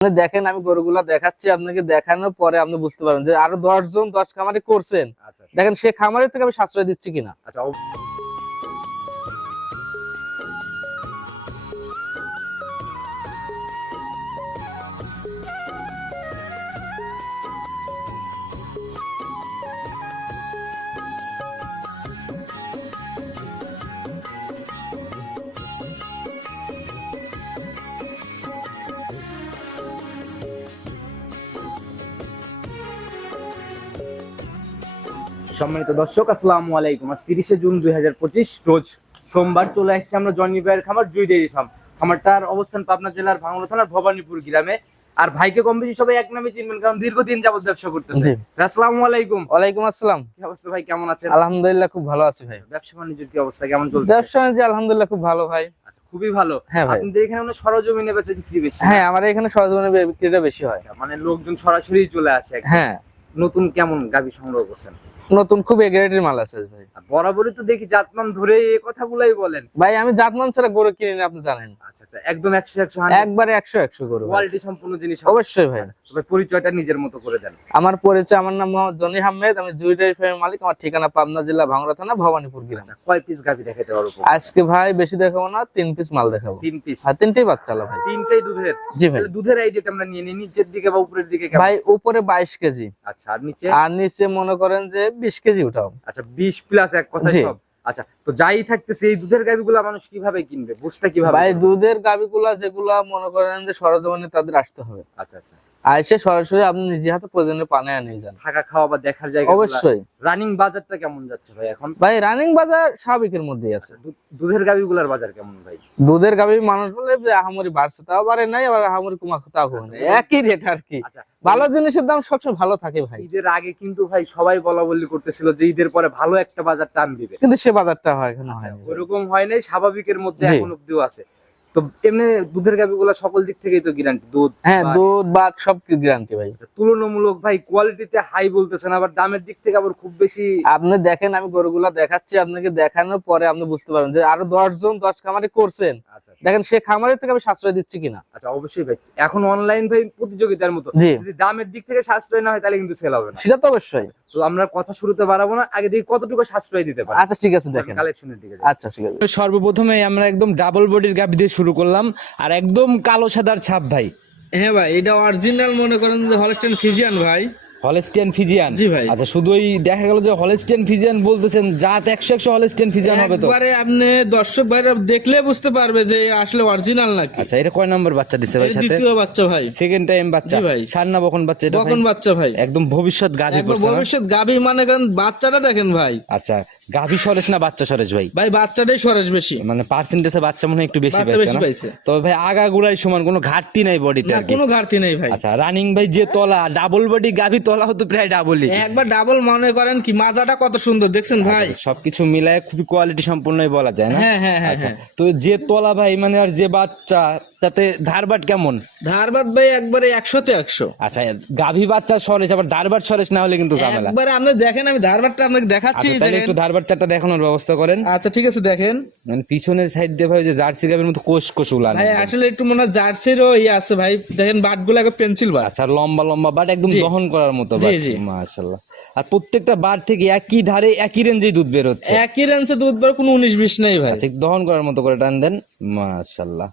আপনি দেখেন আমি গরুগুলা দেখাচ্ছি আপনাকে দেখানোর পরে আপনি বুঝতে পারেন যে আরও দশ জন দশ খামারি করছেন। আচ্ছা আচ্ছা। দেখেন সে খামারের থেকে আমি সাশ্রয় দিচ্ছি কিনা। আচ্ছা সম্মানিত দর্শক আসসালামু আলাইকুম। আজ তিরিশে জুন দুই হাজার পঁচিশ রোজ সোমবার চলে আসছে আমরা জনি ভাইয়ের খামার জুই ডেইরি ফার্ম। খামারটার অবস্থান পাবনা জেলার ভাঙড়া থানার ভবানীপুর গ্রামে। আর ভাইকে কম বেশি সবাই এক নামে চিনবেন কারণ দীর্ঘদিন যাবত ব্যবসা করতেছে। আসসালামু আলাইকুম। ওয়ালাইকুম আসসালাম। কি অবস্থা ভাই কেমন আছেন? আলহামদুলিল্লাহ খুব ভালো আছি ভাই। ব্যবসা বাণিজ্যের কি অবস্থা কেমন চলছে? ব্যবসা বাণিজ্য আলহামদুলিল্লাহ খুব ভালো ভাই। আচ্ছা খুবই ভালো। হ্যাঁ আপনাদের এখানে মানে সরজমিনে বেচে বিক্রি বেশি হ্যাঁ? আমার এখানে সরজমিনে বিক্রিটা বেশি হয়। মানে লোকজন সরাসরি চলে আসে হ্যাঁ। নতুন কেমন গাভী সংগ্রহ করছেন? নতুন খুব এগ্রেডের মাল আছে ভাই। বরাবরই তো দেখি জাতমান ধরে এই কথাগুলাই বলেন। ভাই আমি জাতমান ছাড়া গরু কিনি না আপনি জানেন। আচ্ছা আচ্ছা একদম একশো একশো একবারে একশো একশো গরু কোয়ালিটি সম্পূর্ণ জিনিস অবশ্যই ভাই। তবে পরিচয়টা নিজের মতো করে দেন। আমার পরিচয় আমার নাম মোহাম্মদ জনি আহমেদ আমি জুইটারি ফার্মের মালিক আমার ঠিকানা পাবনা জেলা ভাঙড়া থানা ভবানীপুর গ্রাম। আচ্ছা কয় পিস গাভী দেখাতে পারব আজকে ভাই বেশি দেখাবো না তিন পিস মাল দেখাবো। তিন পিস আর তিনটেই বাচ্চা ভাই। তিনটাই দুধের? জি ভাই। দুধের আইডিয়াটা আমরা নিয়ে নিই নিচের দিকে বা উপরের দিকে ভাই উপরে বাইশ কেজি। আচ্ছা আর নিচে? আর নিচে মনে করেন যে বিশ কেজি উঠাও আচ্ছা বিশ প্লাস এক কথা সব। আচ্ছা তো যাই থাকতেছে এই দুধের গাভীগুলা মানুষ কীভাবে কিনবে? বুঝটা কীভাবে ভাই? দুধের গাবিগুলা যেগুলা মনে করেন যে সরজমানে তাদের আসতে হবে। আচ্ছা আচ্ছা। আইসে সরাসরি আপনি নিজে হাতে প্রয়োজনে পানে নিয়ে যান। থাকা খাওয়া বা দেখার জায়গা অবশ্যই। রানিং বাজারটা কেমন যাচ্ছে ভাই এখন? ভাই রানিং বাজার স্বাভাবিকের মধ্যেই আছে। দুধের বাজার কেমন ভাই? দুধের গাবি মানুষ বলে যে আহামরি বাড়ছে তাও বাড়ে নাই আবার আহামরি কমা তাও কমে একই রেট আর কি। আচ্ছা। ভালো জিনিসের দাম সবসময় ভালো থাকে ভাই। ঈদের আগে কিন্তু ভাই সবাই বলা বললি করতেছিল যে ঈদের পরে ভালো একটা বাজার টান দিবে কিন্তু সে বাজারটা হয় এখনও আচ্ছা, ওরকম হয় নাই স্বাভাবিকের মধ্যে। এখন অব্দিও আছে। তো এমনি দুধের গাভীগুলা সকল দিক থেকেই তো গ্যারান্টি দুধ হ্যাঁ দুধ বাঘ সব গ্যারান্টি ভাই? আচ্ছা, তুলনামূলক ভাই কোয়ালিটিতে হাই বলতেছেন আবার দামের দিক থেকে আবার খুব বেশি আপনি দেখেন আমি গরুগুলা দেখাচ্ছি আপনাকে দেখানোর পরে আপনি বুঝতে পারবেন যে আরও দশ জন দশ খামারি করছেন। আচ্ছা, দেখেন সে খামারের থেকে আমি সাশ্রয় দিচ্ছি কিনা। আচ্ছা অবশ্যই ভাই। এখন অনলাইন ভাই প্রতিযোগিতার মতো। যদি দামের দিক থেকে সাশ্রয় না হয় তাহলে কিন্তু সেল হবে না। সেটা তো অবশ্যই। তো আমরা কথা শুরুতে বাড়াবো না আগে দেখি কতটুকু সাশ্রয় দিতে পারি। আচ্ছা ঠিক আছে দেখেন। কালেকশনের দিকে। আচ্ছা ঠিক আছে। সর্বপ্রথমে আমরা একদম ডাবল বডির গাভি দিয়ে শুরু করলাম আর একদম কালো সাদার ছাপ ভাই। হ্যাঁ ভাই এটা অরিজিনাল মনে করেন যে হলস্টেন ফিজিয়ান ভাই। হলেস্টিয়ান ফিজিয়ান। জি ভাই। আচ্ছা শুধু ওই দেখা গেল যে হলেস্টিয়ান ফিজিয়ান বলতেছেন জাত একশো একশো হলেস্টিয়ান ফিজিয়ান হবে তো? একবারে আপনি দর্শক ভাইরা দেখলে বুঝতে পারবে যে আসলে অরিজিনাল নাকি। আচ্ছা এটা কয় নম্বর বাচ্চা দিছে ভাই সাথে? দ্বিতীয় বাচ্চা ভাই। সেকেন্ড টাইম বাচ্চা। জি ভাই। সার না বকন বাচ্চা এটা বকন বাচ্চা ভাই। একদম ভবিষ্যৎ গাভি করছে ভবিষ্যৎ গাভী মানে কারণ বাচ্চাটা দেখেন ভাই। আচ্ছা গাভি সরেস না বাচ্চা সরেস ভাই? ভাই বাচ্চাটাই সরেস বেশি। মানে পার্সেন্টেজে বাচ্চা মনে হয় একটু বেশি পাইছে। তবে ভাই আগা গুড়াই সমান কোনো ঘাটতি নাই বডিতে না কোনো ঘাটতি নেই ভাই। আচ্ছা রানিং ভাই যে তলা ডাবল বডি গাভি তলা হতো প্রায় ডাবলই একবার ডাবল মনে করেন কি মাজাটা কত সুন্দর দেখছেন ভাই? সবকিছু মিলায় খুবই কোয়ালিটি সম্পূর্ণই বলা যায় না? হ্যাঁ হ্যাঁ হ্যাঁ আচ্ছা, হ্যাঁ। তো যে তলা ভাই মানে আর যে বাচ্চা তাতে ধারবাট কেমন? ধারবাদ ভাই একবারে একশোতে একশো। আচ্ছা গাভী বাচ্চা সরেস আবার ধারবাট সরেস না হলে কিন্তু ঝামেলা। একবারে আপনি দেখেন আমি ধারবাদটা আপনাকে দেখাচ্ছি আচ্ছা, একটু ধারবাট চারটা দেখানোর ব্যবস্থা করেন। আচ্ছা ঠিক আছে দেখেন। মানে পিছনের সাইড দিয়ে ভাই যে জার্সি গাভীর মতো কোষ কোষ উলান ভাই আসলে একটু মনে হয় জার্সিরও ইয়ে আছে ভাই। দেখেন বাটগুলো একটা পেন্সিল বাট আচ্ছা আর লম্বা লম্বা বাট একদম দহন করার মতো জি, জি। মাশাআল্লাহ। আর প্রত্যেকটা বার থেকে একই ধারে একই রেঞ্জে দুধ বের হচ্ছে একই রেঞ্জে দুধ বার কোনো উনিশ বিশ নেই ভাই। আচ্ছা দহন করার মতো করে টান দেন। মাশাআল্লাহ।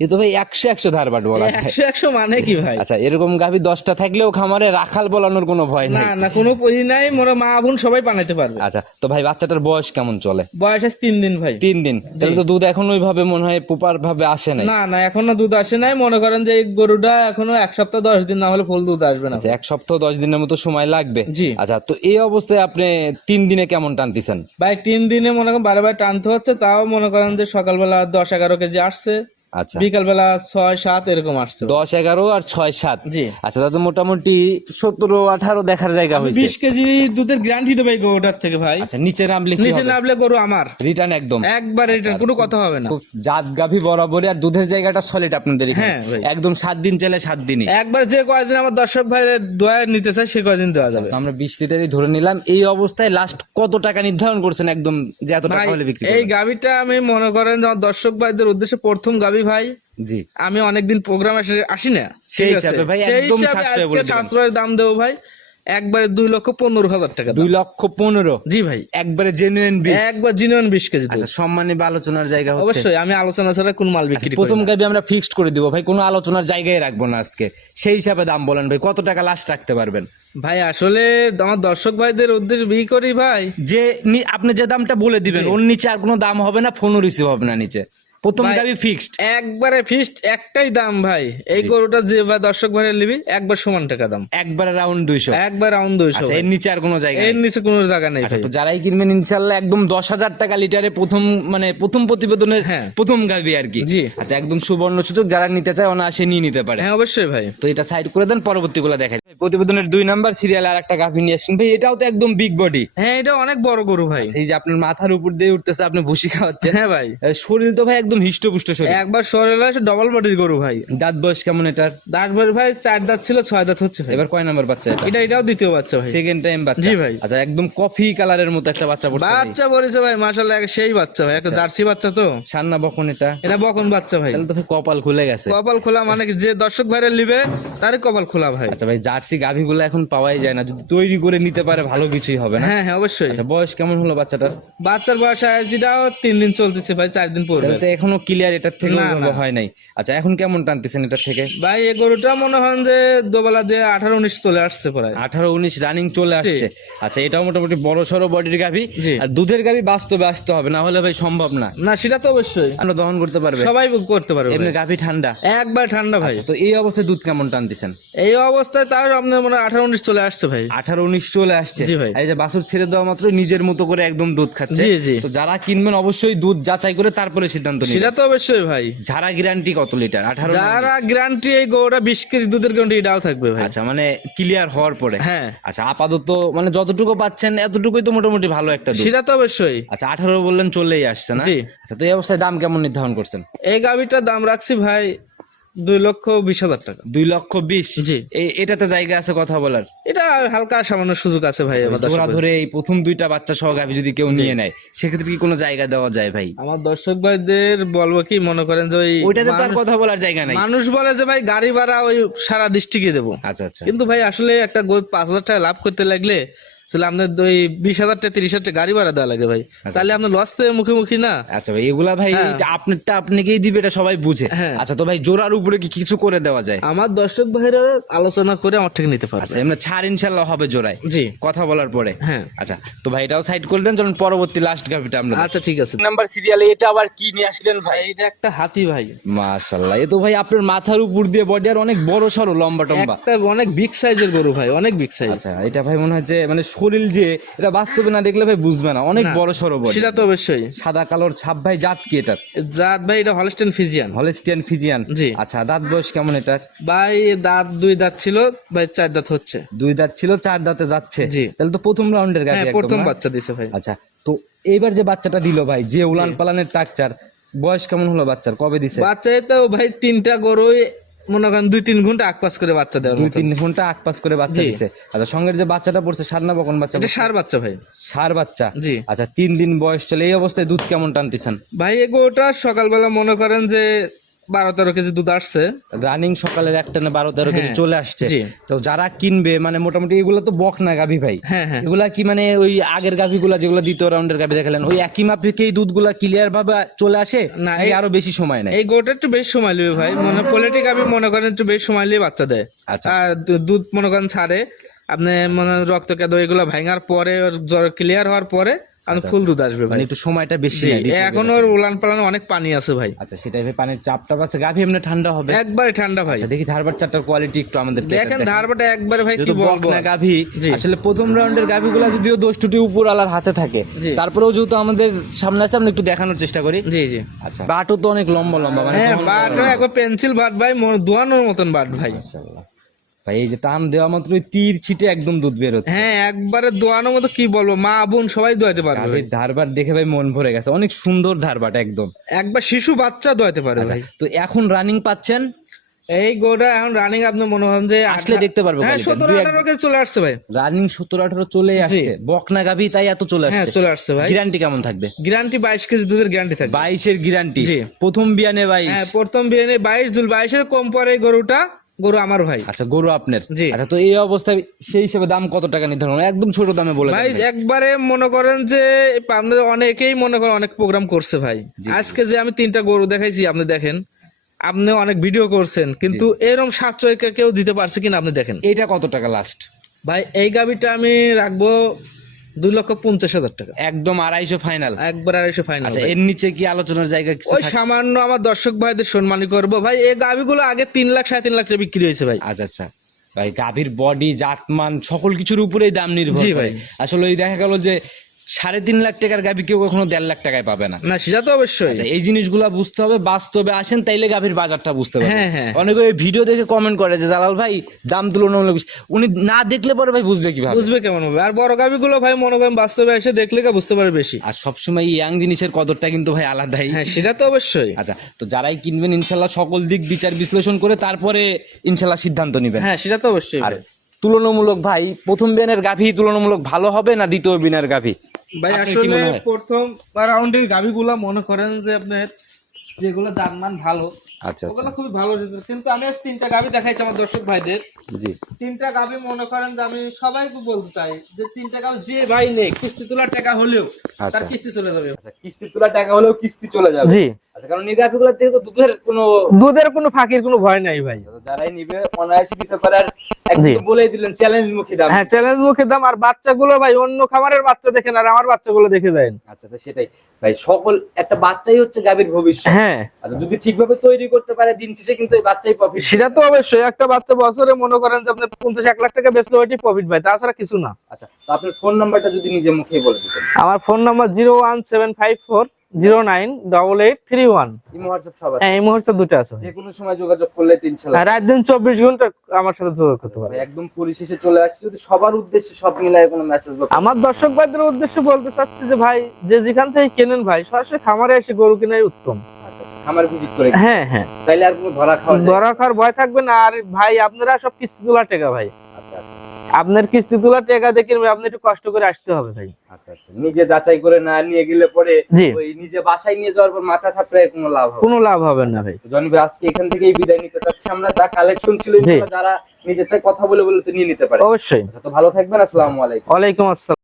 এ তো ভাই একশো একশো ধারবাট বলা একশো একশো মানে কি ভাই? আচ্ছা এরকম গাভী দশটা থাকলেও খামারে রাখাল বলানোর কোনো ভয় না না কোনো ই নাই মোরা মা বোন সবাই বানাইতে পারবে। আচ্ছা তো ভাই বাচ্চাটার বয়স কেমন চলে? বয়স আছে তিন দিন ভাই। তিন দিন। তাহলে তো দুধ এখন ওইভাবে মনে হয় প্রপার ভাবে আসে নাই। না না এখনও দুধ আসে নাই। মনে করেন যে এই গরুটা এখনও এক সপ্তাহ দশ দিন না হলে ফুল দুধ আসবে না। আচ্ছা এক সপ্তাহ দশ দিনের মতো সময় লাগবে। জি। আচ্ছা তো এই অবস্থায় আপনি তিন দিনে কেমন টানতেছেন? ভাই তিন দিনে মনে করেন বারে বারে টানতে হচ্ছে তাও মনে করেন যে সকালবেলা দশ এগারো কেজি আসছে। আচ্ছা। বিকালবেলা ছয় সাত এরকম আসছে। দশ এগারো আর ছয় সাত। জি। আচ্ছা তাতে মোটামুটি সতেরো আঠারো দেখার জায়গা হয়েছে। বিশ কেজি দুধের গ্যারান্টি দেবে গরুটার থেকে ভাই। আচ্ছা নিচে নামলে নিচে নামলে গরু আমার। রিটার্ন একদম। একবার রিটার্ন কোনো কথা হবে না। জাত গাভী বরাবরই আর দুধের জায়গাটা সলিড আপনাদের হ্যাঁ, একদম সাত দিন চলে সাত দিনই। একবার যে কয়দিন আমার দর্শক ভাই দোয়া নিতে চায় সে কয়দিন দেওয়া যাবে। আমরা বিশ লিটারই ধরে নিলাম। এই অবস্থায় লাস্ট কত টাকা নির্ধারণ করছেন একদম যে এত টাকা হলে বিক্রি এই? গাবিটা আমি মনে করেন যে আমার দর্শক ভাইদের উদ্দেশ্যে প্রথম গাবি করি ভাই। জি। আমি অনেকদিন প্রোগ্রাম আসি না। সেই হিসাবে ভাই একদম। সাশ্রয়ের দাম দেবো ভাই। একবারে দুই লক্ষ পনেরো হাজার টাকা দুই লক্ষ পনেরো? জি ভাই। একবারে জেনুইন বিশ একবার জিনিয়ন বিশ কেজি আচ্ছা সম্মানী বা আলোচনার জায়গা অবশ্যই আমি আলোচনা ছাড়া কোন মাল বিক্রি প্রথম না। গাবি আমরা ফিক্সড করে দিব ভাই কোনো আলোচনার জায়গায় রাখব না আজকে। সেই হিসাবে দাম বলেন ভাই কত টাকা লাস্ট রাখতে পারবেন? ভাই আসলে আমার দর্শক ভাইদের উদ্দেশ্য বিক্রি করি ভাই। যে আপনি যে দামটা বলে দিবেন ওর নিচে আর কোনো দাম হবে না ফোনও রিসিভ হবে না নিচে। প্রথম গাবি ফিক্সড একবারে ফিক্সড একটাই দাম ভাই। এই গরুটা যে ভাই দর্শক নিবি একবার সমান টাকা দাম। একবারে রাউন্ড দুইশো। একবার রাউন্ড আচ্ছা এর নিচে আর কোনো জায়গা এর নিচে কোনো জায়গা নেই আচ্ছা তো যারাই কিনবেন একদম দশ হাজার টাকা লিটারে প্রথম মানে প্রথম প্রতিবেদনের হ্যাঁ। প্রথম গাবি আর কি। জি। আচ্ছা একদম সুবর্ণ সুযোগ যারা নিতে চায় অনায়াসে নিয়ে নিতে পারে। হ্যাঁ অবশ্যই ভাই। তো এটা সাইড করে দেন পরবর্তীগুলো দেখাই প্রতিবেদনের দুই নাম্বার সিরিয়াল আর একটা গাভি নিয়ে আসছেন। ভাই এটাও তো একদম বিগ বডি হ্যাঁ এটা অনেক বড় গরু ভাই। এই যে আপনার মাথার উপর দিয়ে উঠতেছে আপনি ভুসি খাওয়াচ্ছেন। হ্যাঁ ভাই। শরীর তো ভাই একদম হিষ্টপুষ্ট শরীর। একবার সরেলা ডবল বডির গরু ভাই। দাঁত বয়স কেমন এটার দাঁত ভরে ভাই চার দাঁত ছিল ছয় দাঁত হচ্ছে এবার কয় নাম্বার বাচ্চা এটা? এটা এটাও দ্বিতীয় বাচ্চা ভাই। সেকেন্ড টাইম বাচ্চা। জি ভাই। আচ্ছা একদম কফি কালারের মতো একটা বাচ্চা পড়ছে বাচ্চা বলেছে ভাই মাশাল্লাহ সেই বাচ্চা ভাই একটা জার্সি বাচ্চা তো। সান্না বকন এটা? এটা বকন বাচ্চা ভাই। তাহলে তো কপাল খুলে গেছে। কপাল খোলা মানে যে দর্শক ভাইরা নিবে তারই কপাল খোলা ভাই। আচ্ছা ভাই জার্সি গাভি গুলো এখন পাওয়াই যায় না। যদি তৈরি করে নিতে পারে ভালো কিছুই হবে না। হ্যাঁ হ্যাঁ অবশ্যই। আচ্ছা বয়স কেমন হলো বাচ্চাটার? বাচ্চার বয়স আইজিটাও তিন দিন চলতেছে ভাই চার দিন পড়বে। এখনও ক্লিয়ার এটার থেকে হয় নাই। আচ্ছা এখন কেমন টানতেছেন এটার থেকে? ভাই এই গরুটা মনে হন যে দোবেলা দিয়ে আঠারো উনিশ চলে আসছে প্রায়। আঠারো উনিশ রানিং চলে আসছে। আচ্ছা এটাও মোটামুটি বড় সড়ো বডির গাভি। আর দুধের গাভি বাস্তবে আসতে হবে না হলে ভাই সম্ভব না। না সেটা তো অবশ্যই। আমরা দহন করতে পারবে। সবাই করতে পারবে এমনি। গাভি ঠান্ডা। একবার ঠান্ডা ভাই। আচ্ছা, তো এই অবস্থায় দুধ কেমন টানতেছেন? এই অবস্থায় তার আপনার মনে হয় আঠারো উনিশ চলে আসছে ভাই। আঠারো উনিশ চলে আসছে। জি ভাই। এই যে বাছুর ছেড়ে দেওয়া মাত্র নিজের মতো করে একদম দুধ খাচ্ছে। জি, জি। তো যারা কিনবেন অবশ্যই দুধ যাচাই করে তারপরে সিদ্ধান্ত সেটা তো অবশ্যই ভাই। ঝাড়া গ্যারান্টি কত লিটার আঠারো ঝাড়া গ্যারান্টি এই গরুটা বিশ কেজি দুধের গ্যারান্টি এটাও থাকবে ভাই। আচ্ছা মানে ক্লিয়ার হওয়ার পরে। হ্যাঁ। আচ্ছা আপাতত মানে যতটুকু পাচ্ছেন এতটুকুই তো মোটামুটি ভালো একটা সেটা তো অবশ্যই। আচ্ছা আঠারো বললেন চলেই আসছে না? জি। আচ্ছা তো এই অবস্থায় দাম কেমন নির্ধারণ করছেন? এই গাভিটার দাম রাখছি ভাই দুই লক্ষ বিশ হাজার টাকা। দুই লক্ষ বিশ? জি। এটাতে জায়গা আছে কথা বলার? এটা হালকা সামান্য সুযোগ আছে ভাই জোড়া ধরে এই প্রথম দুইটা বাচ্চা সহ গাভী যদি কেউ নিয়ে নেয় সেক্ষেত্রে কি কোনো জায়গা দেওয়া যায় ভাই? আমার দর্শক ভাইদের বলব কি মনে করেন যে ওই ওইটাতে তো আর কথা বলার জায়গা নাই। মানুষ বলে যে ভাই গাড়ি ভাড়া ওই সারা ডিস্ট্রিক্টে দেবো। আচ্ছা আচ্ছা। কিন্তু ভাই আসলে একটা পাঁচ হাজার টাকা লাভ করতে লাগলে আসলে আপনার ওই বিশ হাজার টাকা তিরিশ হাজার টাকা গাড়ি ভাড়া দেওয়া লাগে ভাই। তাহলে আপনার লস মুখোমুখি না। আচ্ছা ভাই এগুলা ভাই হ্যাঁ। আপনারটা আপনাকেই দিবে এটা সবাই বুঝে। হ্যাঁ। আচ্ছা তো ভাই জোড়ার উপরে কি কিছু করে দেওয়া যায়? আমার দর্শক ভাইরা আলোচনা করে আমার থেকে নিতে পারবে। আচ্ছা এমনি ছাড় ইনশাল্লাহ হবে জোড়ায়। জি। কথা বলার পরে। হ্যাঁ। আচ্ছা তো ভাই এটাও সাইড করে দেন চলুন পরবর্তী লাস্ট গাভিটা আমরা আচ্ছা ঠিক আছে। নাম্বার সিরিয়ালে এটা আবার কি নিয়ে আসলেন ভাই? এইটা একটা হাতি ভাই। মাশাল্লাহ এ তো ভাই আপনার মাথার উপর দিয়ে বডি আর অনেক বড় সড়ো লম্বা টম্বা একটা অনেক বিগ সাইজের গরু ভাই অনেক বিগ সাইজ আচ্ছা এটা ভাই মনে হয় যে মানে শরীর যে এটা বাস্তবে না দেখলে ভাই বুঝবে না। অনেক বড় সড়ো বডি সেটা তো অবশ্যই। সাদা কালোর ছাপ ভাই জাত কি এটার? রাত ভাই এটা হলস্টেন ফিজিয়ান হলেস্টিয়ান ফিজিয়ান জি। আচ্ছা দাঁত বয়স কেমন এটার? ভাই দাঁত দুই দাঁত ছিল ভাই চার দাঁত হচ্ছে। দুই দাঁত ছিল চার দাঁতে যাচ্ছে। জি। তাহলে তো প্রথম রাউন্ডের গাড়ি হ্যাঁ প্রথম বাচ্চা দিছে ভাই। আচ্ছা তো এইবার যে বাচ্চাটা দিল ভাই যে উলান পালানের ট্রাকচার বয়স কেমন হলো বাচ্চার? কবে দিছে? বাচ্চা তো ভাই তিনটা গরু মনে করেন দুই তিন ঘণ্টা আকপাস করে বাচ্চা দেওয়া দুই তিন ঘণ্টা আট পাস করে বাচ্চা দিচ্ছে দিছে। আচ্ছা সঙ্গের যে বাচ্চাটা পড়ছে সারনা বকন বাচ্চা এটা সার বাচ্চা ভাই। সার বাচ্চা? জি। আচ্ছা তিন দিন বয়স চলে এই অবস্থায় দুধ কেমন টানতেছেন? ভাই এই গরুটা সকালবেলা মনে করেন যে বারো তেরো কেজি দুধ আসছে। রানিং সকালের একটা না বারো তেরো কেজি হ্যাঁ, চলে আসছে। তো যারা কিনবে মানে মোটামুটি এগুলো তো বক না গাভি ভাই। হ্যাঁ হ্যাঁ। এগুলা কি মানে ওই আগের গাভিগুলা যেগুলো দ্বিতীয় রাউন্ডের গাভি দেখালেন ওই একই মাপে এই দুধগুলা ক্লিয়ার ভাবে চলে আসে? না, এই- আরও বেশি সময় নেয়? এই গোটা একটু বেশি সময় নেবে ভাই। মনে পোলিটিক আমি মনে করেন একটু বেশি সময় নিয়ে বাচ্চা দেয়। আচ্ছা। আর দু- দুধ মনে করেন ছাড়ে। আপনি মনে রক্ত কেদ এগুলো ভাঙার পরে জ্বর ক্লিয়ার হওয়ার পরে আমি ফুল দুধ আসবে ভাই। মানে একটু সময়টা বেশি এখন ওর উলান পালানো অনেক পানি আছে ভাই। আচ্ছা সেটাই ভাই পানির চাপটা গাভি এমনি ঠান্ডা হবে? একবারে ঠান্ডা ভাই। আচ্ছা দেখি ধারবার চারটার কোয়ালিটি একটু আমাদের দেখেন ধারবাটা একবারে ভাই কি বলব? গাভি আসলে প্রথম রাউন্ডের গাভিগুলা যদিও দোষ টুটি উপর আলার হাতে থাকে তারপরেও যেহেতু আমাদের সামনে আছে আমরা একটু দেখানোর চেষ্টা করি। জি জি। আচ্ছা বাটও তো অনেক লম্বা লম্বা মানে হ্যাঁ বাট একবার পেন্সিল বাট ভাই দোয়ানোর মতন বাট ভাই। মাশাআল্লাহ। ভাই এই যে টান দেওয়া মাত্র তীর ছিটে একদম দুধ বের হচ্ছে। হ্যাঁ একবারে দোয়ানোর মতো কি বলব? মা বোন সবাই দোয়াতে পারবে। ভাই। গাভীর ধারবার দেখে ভাই মন ভরে গেছে। অনেক সুন্দর ধারবাট একদম। একবার শিশু বাচ্চা দোয়াতে পারে আচ্ছা, ভাই। তো এখন রানিং পাচ্ছেন? এই গোটা এখন রানিং আপনি মনে হন যে আসলে দেখতে পারব হ্যাঁ। সতেরো আঠারো কেজি চলে আসছে ভাই। রানিং সত্তর আঠারো চলে আসছে। বকনা গাভি তাই এত চলে হ্যাঁ আসছে। চলে আসছে ভাই। গ্যারান্টি কেমন থাকবে? গ্যারান্টি বাইশ কেজি দুধের গ্যারান্টি থাকবে। বাইশের গ্যারান্টি প্রথম বিয়ানে বাইশ। হ্যাঁ প্রথম বিরিয়ানি বাইশ দুল বাইশের কম পরে এই গরুটা গরু আমার ভাই। আচ্ছা গরু আপনার? জি। আচ্ছা তো এই অবস্থায় সেই হিসেবে দাম কত টাকা নির্ধারণ? একদম ছোট দামে বলে ভাই। একবারে মনে করেন যে আপনাদের অনেকেই মনে করেন অনেক প্রোগ্রাম করছে ভাই। আজকে যে আমি তিনটা গরু দেখাইছি আপনি দেখেন আপনি অনেক ভিডিও করছেন কিন্তু এরকম সাশ্রয় কেউ দিতে পারছে কিনা আপনি দেখেন। এটা কত টাকা লাস্ট ভাই এই গাবিটা আমি রাখব দুই লক্ষ পঞ্চাশ হাজার টাকা। একদম আড়াইশো ফাইনাল একবার আড়াইশো ফাইনাল আচ্ছা এর নিচে কি আলোচনার জায়গা ওই সামান্য আমার দর্শক ভাইদের সম্মানই করব। ভাই এই গাভিগুলো আগে তিন লাখ সাড়ে তিন লাখ টাকা বিক্রি হয়েছে ভাই। আচ্ছা আচ্ছা। ভাই গাভীর বডি জাতমান সকল কিছুর উপরেই দাম নির্ভর ভাই। আসলে ওই দেখা গেল যে সাড়ে তিন লাখ টাকার গাভী কেউ কখনো দেড় লাখ টাকায় পাবে না। না সেটা তো অবশ্যই। আচ্ছা এই জিনিসগুলা বুঝতে হবে বাস্তবে আসেন তাইলে গাভীর বাজারটা বুঝতে পারবেন। হ্যাঁ, হ্যাঁ। অনেকে ওই ভিডিও দেখে কমেন্ট করে যে জালাল ভাই দাম তুলনামূলক। উনি না দেখলে পরে ভাই বুঝবে কীভাবে। বুঝবে কেমন হবে। আর বড় গাবিগুলো ভাই মনে করেন বাস্তবে এসে দেখলে কে বুঝতে পারে বেশি। আর সবসময় ইয়াং জিনিসের কদরটা কিন্তু ভাই আলাদাই। হ্যাঁ সেটা তো অবশ্যই। আচ্ছা তো যারাই কিনবেন ইনশাল্লাহ সকল দিক বিচার বিশ্লেষণ করে তারপরে ইনশাল্লাহ সিদ্ধান্ত নেবেন। হ্যাঁ সেটা তো অবশ্যই। আর তুলনামূলক ভাই প্রথম বিয়ানের গাভী তুলনামূলক ভালো হবে না দ্বিতীয় বিয়ানের গাভী? ভাই আসলে প্রথম রাউন্ডের গাভিগুলা মনে করেন যে আপনার যেগুলো জানমান ভালো আচ্ছা আচ্ছা। ওগুলো খুবই ভালো রেজাল্ট কিন্তু আমি আজ তিনটা গাবি দেখাইছি আমার দর্শক ভাইদের। জি। তিনটা গাবি মনে করেন যে আমি সবাইকে বলতে চাই যে তিনটা গাভি যে ভাই নেই কিস্তি তোলার টাকা হলেও তার আচ্ছা। কিস্তি চলে যাবে। আচ্ছা কিস্তি তোলা টাকা হলেও কিস্তি চলে যাবে। জি। কারণ এই গাভিগুলোর থেকে তো দুধের কোনো দুধের কোনো ফাঁকির কোনো ভয় নাই ভাই। যারাই নিবে অনায়াসে দিতে পারে। আর একদিন বলেই দিলেন চ্যালেঞ্জ মুখী দাম। হ্যাঁ চ্যালেঞ্জ মুখে দাম। আর বাচ্চাগুলো ভাই অন্য খামারের বাচ্চা দেখেন আর আমার বাচ্চাগুলো দেখে যায় আচ্ছা তো সেটাই। ভাই সকল একটা বাচ্চাই হচ্ছে গাভীর ভবিষ্যৎ। হ্যাঁ। আচ্ছা যদি ঠিকভাবে তৈরি করতে পারে দিন শেষে কিন্তু এই বাচ্চাই প্রফিট সেটা তো অবশ্যই। একটা বাচ্চা বছরে মনে করেন যে আপনার পঞ্চাশ এক লাখ টাকা বেচলে ওইটাই প্রফিট ভাই তাছাড়া কিছু না। আচ্ছা তো আপনার ফোন নাম্বারটা যদি নিজে মুখে বলে দিতেন। আমার phone number zero one seven five four zero nine double eight three one. Imo WhatsApp সব আছে। হ্যাঁ এই মুহূর্তে দুটো আছে যে কোনো সময় যোগাযোগ করলে ইনশাল্লাহ হ্যাঁ, রাত দিন চব্বিশ ঘণ্টা আমার সাথে যোগাযোগ করতে পারে ভাই একদম পরিশেষে চলে আসছে। যদি সবার উদ্দেশ্যে সব মিলায় কোনো মেসেজ আমার দর্শক ভাইদের উদ্দেশ্যে বলতে চাচ্ছি যে ভাই যে যেখান থেকে কেনেন ভাই সরাসরি খামারে এসে গরু কেনাই উত্তম। আচ্ছা আচ্ছা খামার ভিজিট করে হ্যাঁ হ্যাঁ। তাইলে আর কোনো ধরা খাওয়া ধরা খাওয়ার ভয় থাকবে না। আর ভাই আপনারা সব কিস্তি তোলা টাকা ভাই। আচ্ছা। আপনার কিস্তি তোলা টাকা দেখে আপনি একটু কষ্ট করে আসতে হবে ভাই। আচ্ছা আচ্ছা। নিজে যাচাই করে না নিয়ে গেলে পরে ওই নিজে বাসায় নিয়ে যাওয়ার পর মাথা থাপড়ে কোনো লাভ হবে কোনো লাভ হবে না ভাই। জনি ভাই আজকে এখান থেকেই বিদায় নিতে চাচ্ছি। আমরা যা কালেকশন ছিল যারা নিজের চাই কথা বলে বলে তো নিয়ে নিতে পারে। অবশ্যই। আচ্ছা তো ভালো থাকবেন। আসসালামু আলাইকুম। ওয়ালাইকুম আসসালাম।